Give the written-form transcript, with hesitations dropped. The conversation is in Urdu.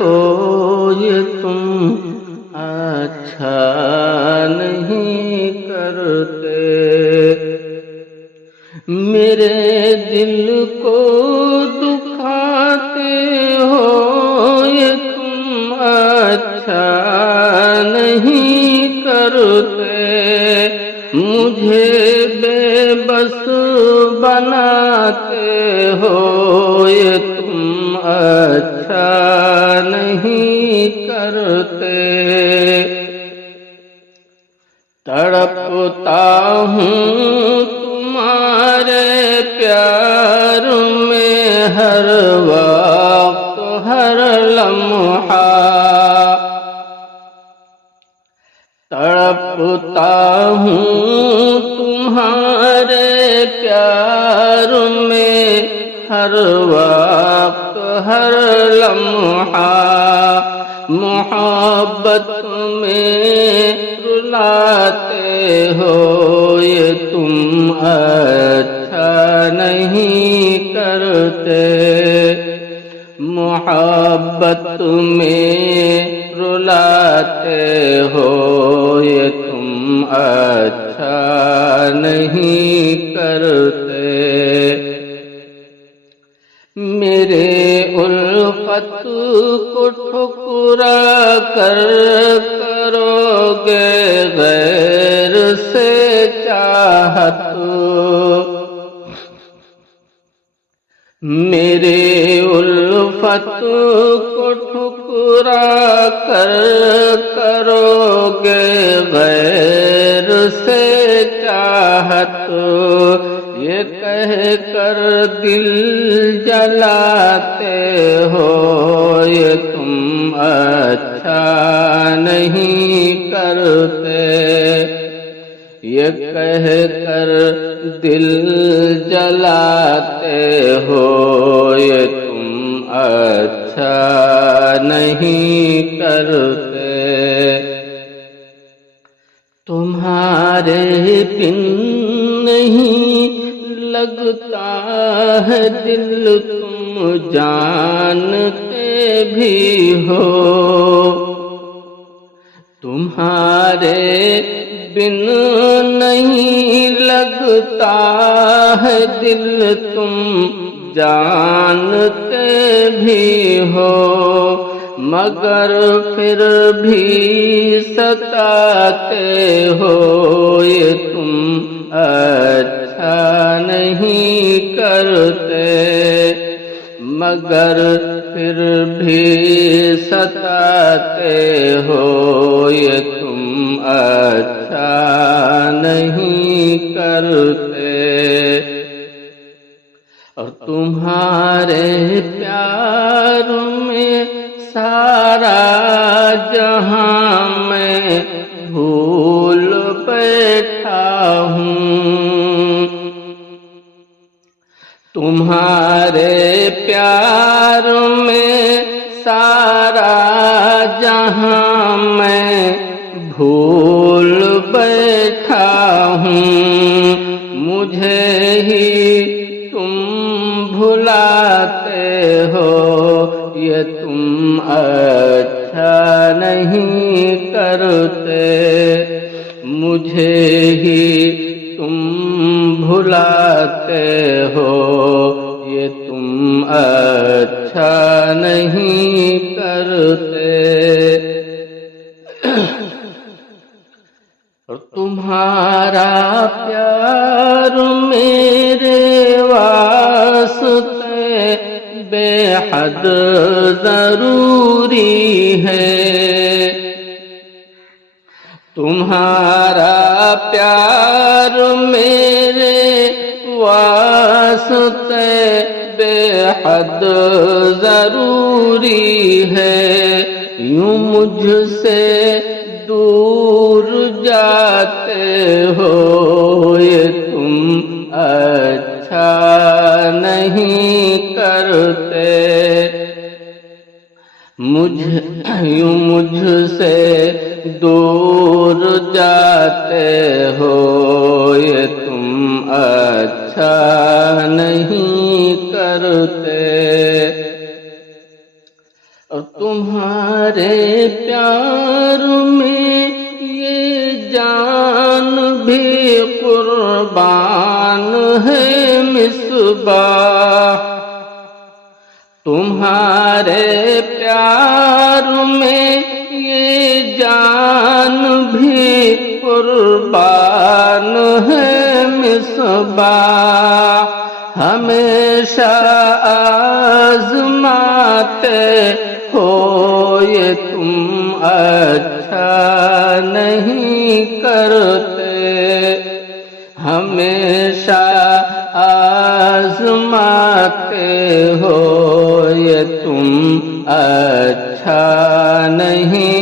ہو یہ تم اچھا نہیں کرتے، میرے دل کو دکھاتے ہو یہ تم اچھا نہیں کرتے، مجھے بے بس بناتے ہو یہ تم اچھا نہیں کرتے، تڑپتا ہوں تمہارے پیار میں ہر وقت ہر لمحہ، تڑپتا ہوں تمہارے پیار میں ہر وقت ہر لمحہ، محبت میں رلاتے ہو یہ تم اچھا نہیں کرتے، محبت میں رلاتے ہو یہ تم اچھا نہیں کرتے، میرے الفت کو ٹھکرا کر کرو گے غیر سے چاہت، میرے الفت کو ٹھکرا کر کرو گے غیر سے چاہت، یہ کہہ کر دل جلاتے ہو یہ تم اچھا نہیں کرتے، یہ کہہ کر دل جلاتے ہو یہ تم اچھا نہیں کرتے، تمہارے بن نہیں لگتا ہے دل تم جانتے بھی ہو، تمہارے بن نہیں لگتا ہے دل تم جانتے بھی ہو، مگر پھر بھی ستاتے ہو یہ تم اچھا نہیں کرتے، مگر پھر بھی ستاتے ہو یہ تم اچھا نہیں کرتے، اور تمہارے پیار میں سارا جہاں میں بھول بیٹھا ہوں، تمہارے پیار میں سارا جہاں میں بھول بیٹھا ہوں، مجھے ہی تم بھلاتے ہو یہ تم اچھا نہیں کرتے، مجھے ہی تم بھلاتے ہو یہ تم اچھا نہیں کرتے، اور تمہارا پیار میرے واسطے بے حد ضروری ہے، تمہارا پیار میرے واسطے بے حد ضروری ہے، یوں مجھ سے دور جاتے ہو یہ تم اچھا نہیں کرتے، مجھ سے دور جاتے ہو یہ تم اچھا نہیں کرتے، تمہارے پیار میں یہ جان بھی قربان ہے مصباح، تمہارے پیار میں یہ جان بھی قربان ہے مصباح، ہمیشہ آزماتے ہو یہ تم اچھا نہیں کرتے، ہمیشہ آزماتے ہو یہ تم اچھا نہیں